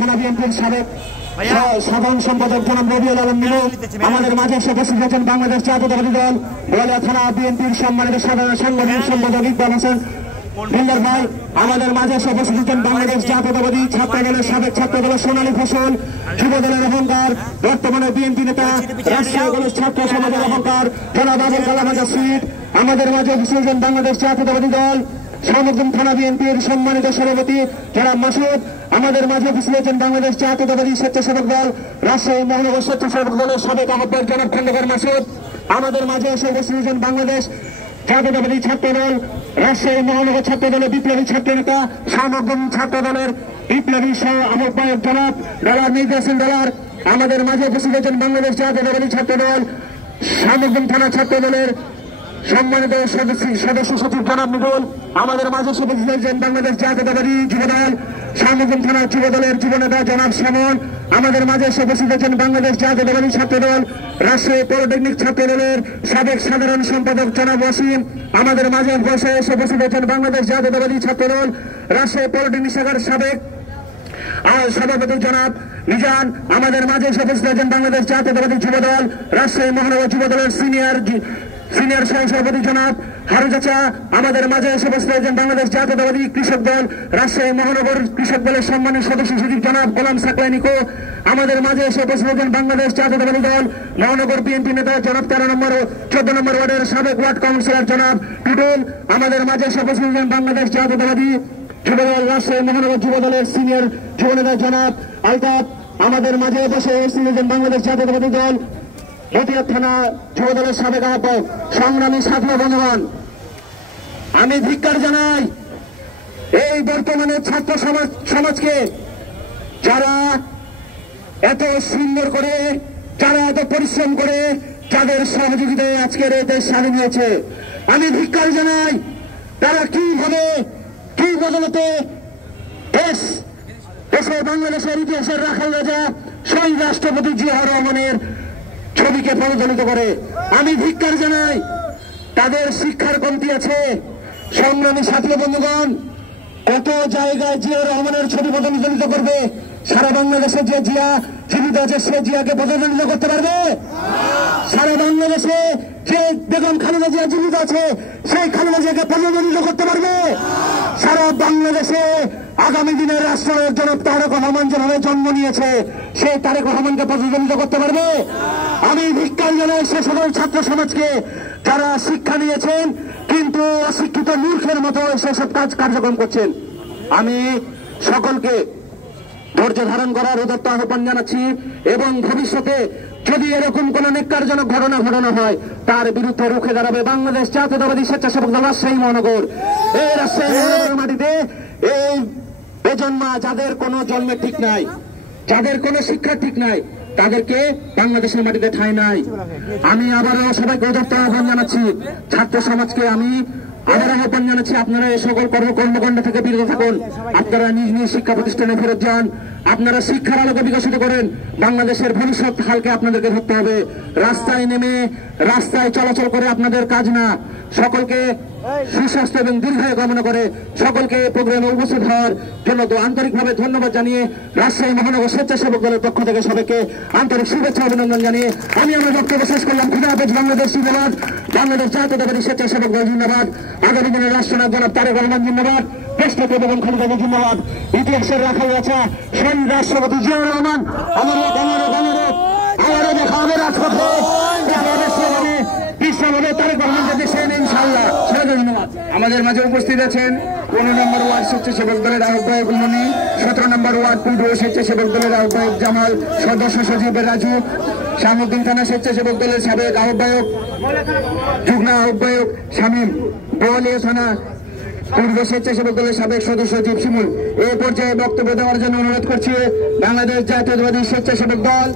থানা বিএনপির সাবেক সাধারণ সম্পাদক জনাব রবিউল আলম মিলু আমাদের মাঝে এসে উপস্থিত হয়েছেন। বাংলাদেশ জাতীয়তাবাদী দল বোয়ালিয়া থানা বিএনপির সম্মানিত সাধারণ সাংগঠনিক সম্পাদক ইকবাল হোসেন বিল্ডার ভাই আমাদের মাঝে এসে উপস্থিত হচ্ছেন। বাংলাদেশ জাতীয়তাবাদী ছাত্র দলের সাবেক ছাত্র দলের সোনালী ফসল যুব দলের অহংকার বর্তমানে বিএনপি নেতা রাজশাহী কলেজ ছাত্র সমাজের অহংকার জনাব আবুল কালাম আজাদ সিট আমাদের মাঝে উপস্থিত হচ্ছেন। বাংলাদেশ জাতীয়তাবাদী দল শাহমুদ্দিন থানা বিএনপির সম্মানিত সভাপতি জনাব মাসুদ আমাদের মাঝে উপস্থিত হয়েছেন। বাংলাদেশ জাতীয়তাবাদী স্বেচ্ছাসেবক দল রাজশাহী মহানগর স্বেচ্ছাসেবক দলের সাবেক আহ্বায়ক জনাব খন্দকার মাসুদ আমাদের মাঝে এসে উপস্থিত হয়েছেন। বাংলাদেশ জাতীয়তাবাদী ছাত্র দল রাজশাহী মহানগর ছাত্র দলের বিপ্লবী ছাত্র নেতা শাহমুদ্দিন ছাত্র দলের বিপ্লবী সহ আহ্বায়ক জনাব ডলার নির্দেশন ডলার আমাদের মাঝে উপস্থিত হয়েছেন। বাংলাদেশ জাতীয়তাবাদী ছাত্র দল শাহমুদ্দিন থানা ছাত্র দলের সম্মানিত সদস্য সচিব জনাব মিদুল আমাদের মাঝে উপস্থিত হয়েছেন। বাংলাদেশ জাতীয়তাবাদী যুব দল শাহমুদ্দিন থানা যুব দলের যুব নেতা জনাব সামন আমাদের মাঝে উপস্থিত হয়েছেন। বাংলাদেশ জাতীয়তাবাদী ছাত্র দল রাজশাহী পলিটেকনিক ছাত্র দলের সাবেক সাধারণ সম্পাদক জনাব ওয়াসিম আমাদের মাঝে উপস্থিত হয়েছেন। বাংলাদেশ জাতীয়তাবাদী ছাত্র দল রাজশাহী পলিটেকনিক শাখার সাবেক সভাপতি জনাব মিজান আমাদের মাঝে উপস্থিত হয়েছেন। বাংলাদেশ জাতীয়তাবাদী যুব দল রাজশাহী মহানগর যুব দলের সিনিয়র সহসভাপতি জনাব হারু চাচা আমাদের মাঝে এসে উপস্থিত হয়েছেন। বাংলাদেশ জাতীয়তাবাদী কৃষক দল রাজশাহী মহানগর কৃষক দলের সম্মানিত সদস্য সচিব জনাব গোলাম সাকলাইনিকো আমাদের মাঝে এসে উপস্থিত হয়েছেন। বাংলাদেশ জাতীয়তাবাদী দল মহানগর বিএনপি নেতা জনাব 14 নম্বর ওয়ার্ডের সাবেক ওয়ার্ড কাউন্সিলর জনাব টুটুল আমাদের মাঝে এসে উপস্থিত হয়েছেন। বাংলাদেশ জাতীয়তাবাদী যুব দল রাজশাহী মহানগর যুব দলের সিনিয়র যুব নেতা জনাব আলতাফ আমাদের মাঝে বসে উপস্থিত হয়েছেন। বাংলাদেশ জাতীয়তাবাদী দল মতিয়া থানা যুব দলের সাবেক আহ্বায়ক সংগ্রামী সাথী বন্ধুগণ আমি ধিক্কার জানাই এই বর্তমানে ছাত্র সমাজকে যারা এত সুন্দর করে যারা এত পরিশ্রম করে যাদের সহযোগিতায় আজকের এই দেশ স্বাধীন হয়েছে আমি ধিক্কার জানাই তারা কিভাবে কি বদলতে দেশের বাংলাদেশের ইতিহাসের রাখাল রাজা শহীদ রাষ্ট্রপতি জিয়াউর রহমানের ছবিকে প্রতিধ্বনিত করে আমি ধিক্কার জানাই তাদের শিক্ষার কমতি আছে। সংগ্রামী সাথী বন্ধুগণ কত জায়গায় জিয়াউর রহমানের ছবি প্রতিধ্বনিত করবে সারা বাংলাদেশে যে জিয়া জীবিত আছে সে জিয়াকে প্রতিধ্বনিত করতে পারবে? সারা বাংলাদেশে যে বেগম খালেদা জিয়া জীবিত আছে সেই খালেদা জিয়াকে প্রতিধ্বনিত করতে পারবে? সারা বাংলাদেশে আগামী দিনের রাষ্ট্রের জনাব তারেক রহমান যেভাবে জন্ম নিয়েছে সেই তারেক রহমানকে প্রতিধ্বনিত করতে পারবে? আমি ধিক্কার জানাই সে সকল ছাত্র সমাজকে যারা শিক্ষা নিয়েছেন কিন্তু অশিক্ষিত মূর্খের মতো সেসব কার্যক্রম করছেন। আমি সকলকে ধৈর্য ধারণ করার উদাত্ত আহ্বান জানাচ্ছি এবং ভবিষ্যতে যদি এরকম কোন নেক্কারজনক ঘটনা হয় তার বিরুদ্ধে রুখে দাঁড়াবে বাংলাদেশ জাতীয়তাবাদী স্বেচ্ছাসেবক দল রাজশাহী মহানগর। এই রাজশাহী মহানগরের মাটিতে এই বেজন্মা যাদের কোনো জন্মের ঠিক নাই যাদের কোনো শিক্ষার ঠিক নাই তাদেরকে বাংলাদেশের মাটিতে ঠাঁই নাই। আমি আবারও সবাইকে উদাত্ত আহ্বান জানাচ্ছি ছাত্র সমাজকে আমি আবার আহ্বান জানাচ্ছি আপনারা এই সকল কর্মকাণ্ড থেকে বিরত থাকুন। আপনারা নিজ নিজ শিক্ষা প্রতিষ্ঠানে ফেরত যান। আপনারা শিক্ষার আলোকে বিকশিত করেন। বাংলাদেশের ভবিষ্যৎ হালকে আপনাদেরকে ধরতে হবে। রাস্তায় নেমে রাস্তায় চলাচল করে আপনাদের কাজ না। সকলকে সুস্বাস্থ্য এবং দীর্ঘায়ু কামনা করে সকলকে প্রোগ্রামে উপস্থিত হওয়ার জন্য আন্তরিকভাবে ধন্যবাদ জানিয়ে রাজশাহী মহানগর স্বেচ্ছাসেবক দলের পক্ষ থেকে সবাইকে আন্তরিক শুভেচ্ছা অভিনন্দন জানিয়ে আমি আমার বক্তব্য শেষ করলাম। খুদা হাফেজ। বাংলাদেশ জিন্দাবাদ। বাংলাদেশ জাতীয়তাবাদী স্বেচ্ছাসেবক দল জিন্দাবাদ। আগামী দিনের রাষ্ট্রনায়ক জনাব তারেক রহমান জিন্দাবাদ। দেশটাকে বেগম খালেদা জিয়া জিন্দাবাদ। ইতিহাসের রাখাল আছে শহীদ রাষ্ট্রপতি জিয়াউর রহমান। আমারও দেখা হবে রাজপথে আমাদের মাঝে উপস্থিত আছেন 15 নম্বর ওয়ার্ড স্বেচ্ছাসেবক দলের আহ্বায়ক মনি, 17 নম্বর ওয়ার্ড পূর্ব স্বেচ্ছাসেবক দলের আহ্বায়ক জামাল, সদস্য সচিব রাজু, শাহমুদ্দিন থানা স্বেচ্ছাসেবক দলের সাবেক আহ্বায়ক যুগ্ম আহ্বায়ক শামীম, বোয়ালিয়া থানা পূর্ব স্বেচ্ছাসেবক দলের সাবেক সদস্য সচিব শিমুল। এই পর্যায়ে বক্তব্য দেওয়ার জন্য অনুরোধ করছি বাংলাদেশ জাতীয়তাবাদী স্বেচ্ছাসেবক দল